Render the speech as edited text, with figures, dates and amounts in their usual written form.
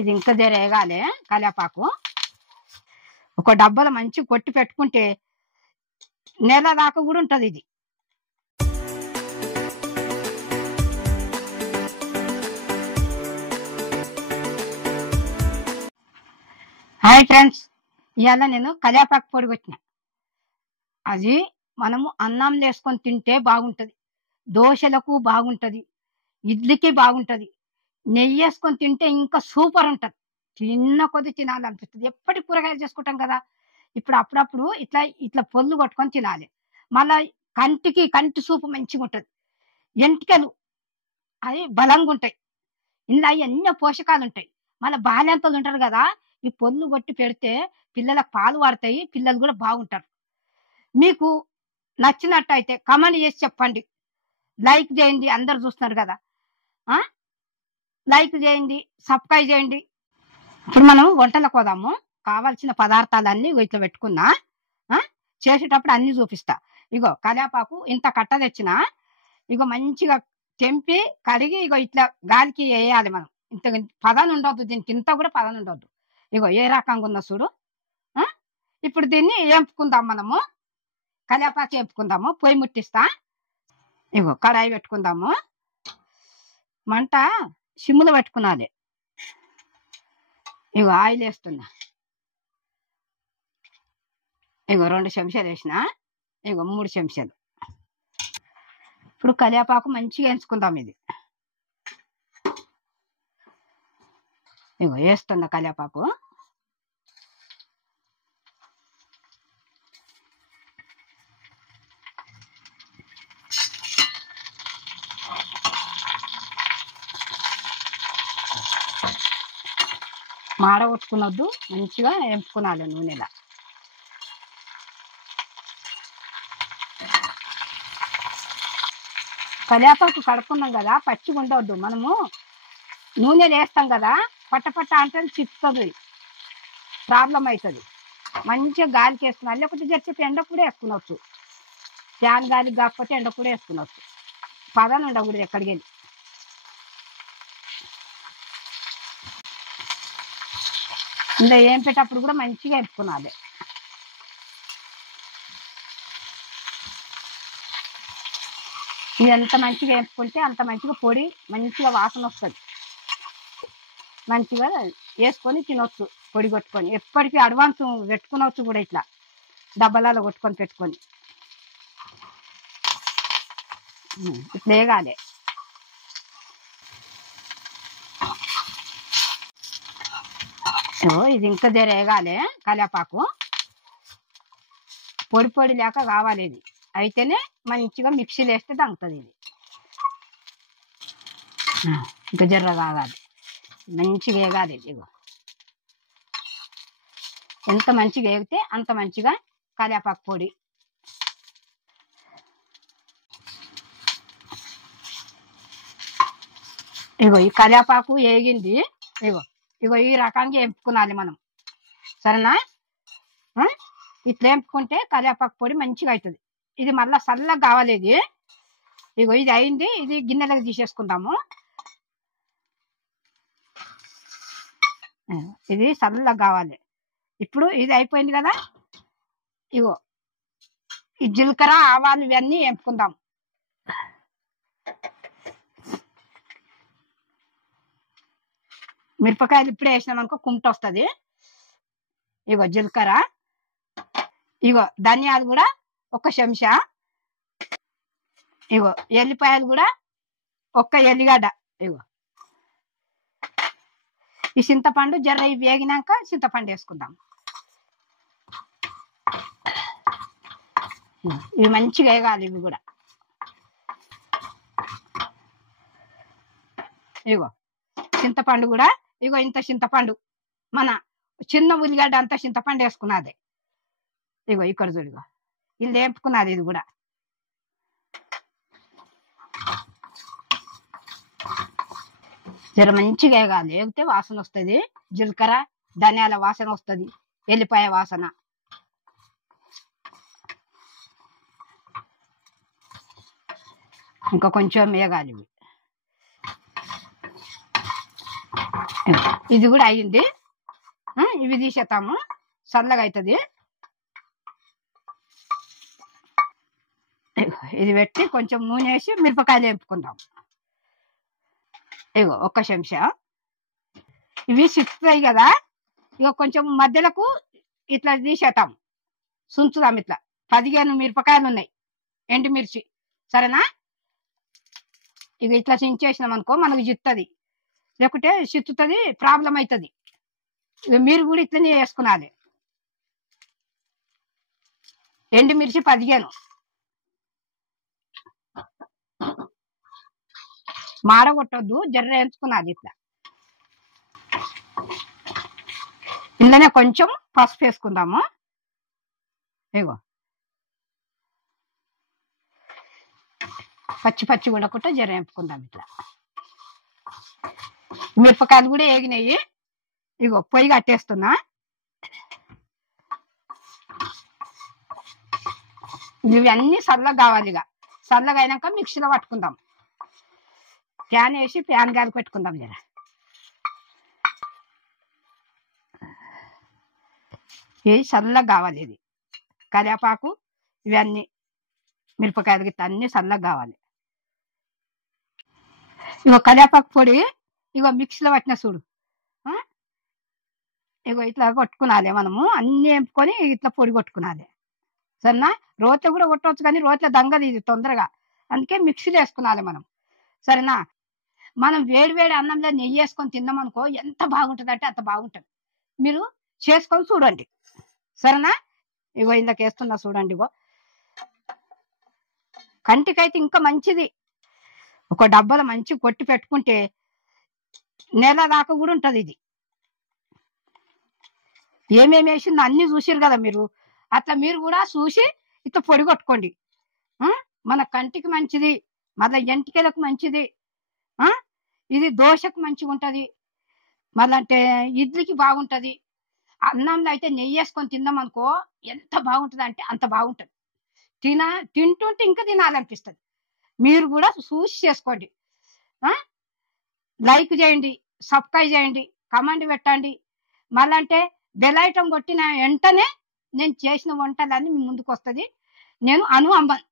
ఇది ఇంకా జరేగాలి కలేపాకు. ఒక డబ్బాలో మంచి కొట్టి పెట్టుకుంటే నెల దాకా కూడా ఉంటది ఇది. హాయ్ ఫ్రెండ్స్, ఇవాళ నేను కలేపాకు పొడి కొట్టిన. అది మనము అన్నం వేసుకొని తింటే బాగుంటది, దోశలకు బాగుంటది, ఇడ్లీకి బాగుంటది, నెయ్యి వేసుకొని తింటే ఇంకా సూపర్ ఉంటది. తిన్న కొద్ది తినాలనిపిస్తుంది. ఎప్పటి కూరగాయలు చేసుకుంటాం కదా, ఇప్పుడు అప్పుడప్పుడు ఇట్లా ఇట్లా పొల్లు కొట్టుకొని తినాలి. మళ్ళా కంటి సూపు మంచిగా ఉంటది. ఎంటికలు అవి బలంగా ఉంటాయి. ఇందులో ఎన్నో పోషకాలు ఉంటాయి. మళ్ళీ బాల్యంతలు ఉంటారు కదా, ఈ పొల్లు కొట్టి పెడితే పిల్లలకు పాలు వాడతాయి, పిల్లలు కూడా బాగుంటారు. మీకు నచ్చినట్టయితే కమెంట్ చేసి చెప్పండి, లైక్ చేయండి. అందరు చూస్తున్నారు కదా, లైక్ చేయండి, సబ్స్క్రైబ్ చేయండి. ఇప్పుడు మనం వంటలకు పోదాము. కావాల్సిన పదార్థాలన్నీ ఇట్లా పెట్టుకున్నా. చేసేటప్పుడు అన్ని చూపిస్తా. ఇగో కలేపాకు ఇంత కట్ట తెచ్చిన. ఇగో మంచిగా తెంపి కడిగి ఇగో ఇట్లా గాలికి వేయాలి. మనం ఇంత పదన ఉండొద్దు, దీనికి ఇంత కూడా పదన ఉండొద్దు. ఇగో ఏ రకంగా ఉన్నా చూడు. ఇప్పుడు దీన్ని వేపుకుందాం. మనము కలేపాకు వేపుకుందాము. పొయ్యి ముట్టిస్తా. ఇగో కడాయి పెట్టుకుందాము. మంట సిమ్ములో పెట్టుకున్నది. ఇగో ఆయిల్ వేస్తున్నా. ఇగో 2 చెంచాలు వేసిన. ఇగో 3 చెంచాలు. ఇప్పుడు కలేపాకు మంచిగా ఎంచుకుందాం. ఇది ఇగో వేస్తున్న కలేపాకు. మాడ కొట్టుకున్నద్దు, మంచిగా ఎంపుకునాలి నూనెలా. కలేపాకు కడుక్కున్నాం కదా, పచ్చిగా ఉండవద్దు. మనము నూనెలు వేస్తాం కదా, పట్టపట్ట అంటే చిక్కుతుంది, ప్రాబ్లం అవుతుంది. మంచిగా గాలికి వేసుకున్నాను. లేకపోతే జరిచేపు ఎండ కూడా వేసుకునవచ్చు. ఫ్యాన్ గాలికి కాకపోతే ఎండ కూడా వేసుకునవచ్చు. పదన ఉండకూడదు ఎక్కడికి వెళ్ళి. ఇందులో ఏం పెట్టేటప్పుడు కూడా మంచిగా వేపుకునాలి. ఇది ఎంత మంచిగా వేపుకుంటే అంత మంచిగా పొడి మంచిగా వాసన వస్తుంది. మంచిగా వేసుకొని తినొచ్చు, పొడి కొట్టుకొని. ఎప్పటికీ అడ్వాన్స్ పెట్టుకునవచ్చు కూడా, ఇట్లా డబ్బాలలో కొట్టుకొని పెట్టుకొని. ఇట్లా వేగాలి. ఇది ఇంకా వేగాలి కలేపాకు. పొడి పొడి లేక కావాలి. ఇది అయితేనే మంచిగా మిక్సీలో వేస్తే దంగుతుంది. ఇది ఇంకా జర్ర కాగాలి, మంచిగా వేగాలి. ఇగో ఎంత మంచిగా వేగితే అంత మంచిగా కలేపాకు పొడి. ఇగో ఈ కలేపాకు వేగింది. ఇగో ఇగో ఈ రకంగా వేపుకునాలి మనం, సరేనా? ఇట్లా వేపుకుంటే కలేపాకు పొడి మంచిగా అవుతుంది. ఇది మళ్ళీ చల్లగా కావాలి. ఇది ఇగో ఇది అయింది. ఇది గిన్నెలకు తీసేసుకుందాము. ఇది చల్లగా కావాలి. ఇప్పుడు ఇది అయిపోయింది కదా. ఇగో ఈ జీలకర్ర, ఆవాలు ఇవన్నీ వేపుకుందాం. మిరపకాయలు ఇప్పుడే వేసినాం అనుకో కుంట వస్తుంది. ఇగో జీలకర్ర, ఇగో ధనియాలు కూడా 1 చెంచా, ఇగో ఎల్లిపాయలు కూడా 1 ఎల్లిగడ్డ. ఇగో ఈ చింతపండు జర్ర ఇవి వేగినాక చింతపండు వేసుకుందాం. ఇవి మంచిగా వేగాలి. ఇవి కూడా ఇగో చింతపండు కూడా ఇగో ఇంత చింతపండు, మన చిన్న ఉల్లిగడ్డ అంత చింతపండు వేసుకున్నది. ఇగో ఇక్కడ చూడు, ఇది వేపుకున్నది. ఇది కూడా జర మంచిగా వేగాలి. వేగితే వాసన వస్తుంది. జీలకర్ర ధనియాల వాసన వస్తుంది, ఎల్లిపాయ వాసన. ఇంకా కొంచెం వేగాలి. ఇది కూడా అయ్యింది. ఇవి తీసేస్తాము, చల్లగా అవుతుంది. ఇది పెట్టి కొంచెం నూనె వేసి మిరపకాయలు వేపుకుందాం. ఇగో ఒక్క చెంచా. ఇవి సిక్కుతాయి కదా, ఇక కొంచెం మధ్యలకు ఇట్లా తీసేద్దాం, సుంచుదాం. ఇట్లా 15 మిరపకాయలు ఉన్నాయి, ఎండుమిర్చి. సరేనా? ఇక ఇట్లా చించేసినాం అనుకో మనకు జిత్తది, లేకుంటే చిత్తుతుంది, ప్రాబ్లం అవుతుంది. ఇక మీరు కూడా ఇట్లనే వేసుకున్నది. ఎండుమిర్చి 15 మాడగొట్టొద్దు, జర్ర వేయించుకున్నది ఇట్లా. ఇందులోనే కొంచెం పసుపు వేసుకుందాము. ఇగో పచ్చి పచ్చి ఉడకుండా జర వేపుకుందాం ఇట్లా. మిరపకాయలు కూడా వేగినాయి. ఇగో పొయ్యి కట్టేస్తున్నా. ఇవి అన్నీ చల్లగా కావాలి. ఇక చల్లగా అయినాక మిక్సీలో పట్టుకుందాం. ప్యాన్ వేసి ప్యాన్ గాలి పెట్టుకుందాం జర. ఇది చల్లగా కావాలి. ఇది కరివేపాకు ఇవన్నీ మిరపకాయలు గిట్ట అన్నీ చల్లగా కావాలి. ఇగో కరివేపాకు పొడి ఇగో మిక్సీలో పట్టిన చూడు. ఇగో ఇట్లా కొట్టుకునాలి మనము, అన్నీ వేపుకొని ఇట్లా పొడి కొట్టుకునాలి. సరేనా? రోట్లో కూడా కొట్టవచ్చు, కానీ రోట్లో దంగది ఇది తొందరగా, అందుకే మిక్సీలో వేసుకునాలి మనం. సరేనా? మనం వేడి వేడి అన్నంలో నెయ్యి వేసుకొని తిన్నామనుకో ఎంత బాగుంటుంది అంటే అంత బాగుంటుంది. మీరు చేసుకొని చూడండి. సరేనా? ఇగో ఇందాక వేస్తున్నా చూడండి. ఇగో కంటికైతే ఇంకా మంచిది. ఒక డబ్బాలో మంచి కొట్టి పెట్టుకుంటే నెల దాకా కూడా ఉంటుంది. ఇది ఏమేమి వేసిందో అన్ని చూసిరు కదా మీరు, అట్లా మీరు కూడా చూసి ఇట్లా పొడి కొట్టుకోండి. మన కంటికి మంచిది, మళ్ళీ ఎంటికలకు మంచిది, ఇది దోశకు మంచిగా ఉంటుంది, మళ్ళీ అంటే ఇడ్లీకి బాగుంటుంది. అన్నంలో అయితే నెయ్యి వేసుకొని తిన్నామనుకో ఎంత బాగుంటుంది అంటే అంత బాగుంటుంది. తింటుంటే ఇంకా తినాలనిపిస్తుంది. మీరు కూడా చూసి చేసుకోండి. లైక్ చేయండి, సబ్స్క్రైబ్ చేయండి, కమెంట్ పెట్టండి. మళ్ళీ అంటే బెల్ ఐటమ్ కొట్టిన వెంటనే నేను చేసిన వంటలన్నీ మీ ముందుకు వస్తుంది. నేను అను అంబన్.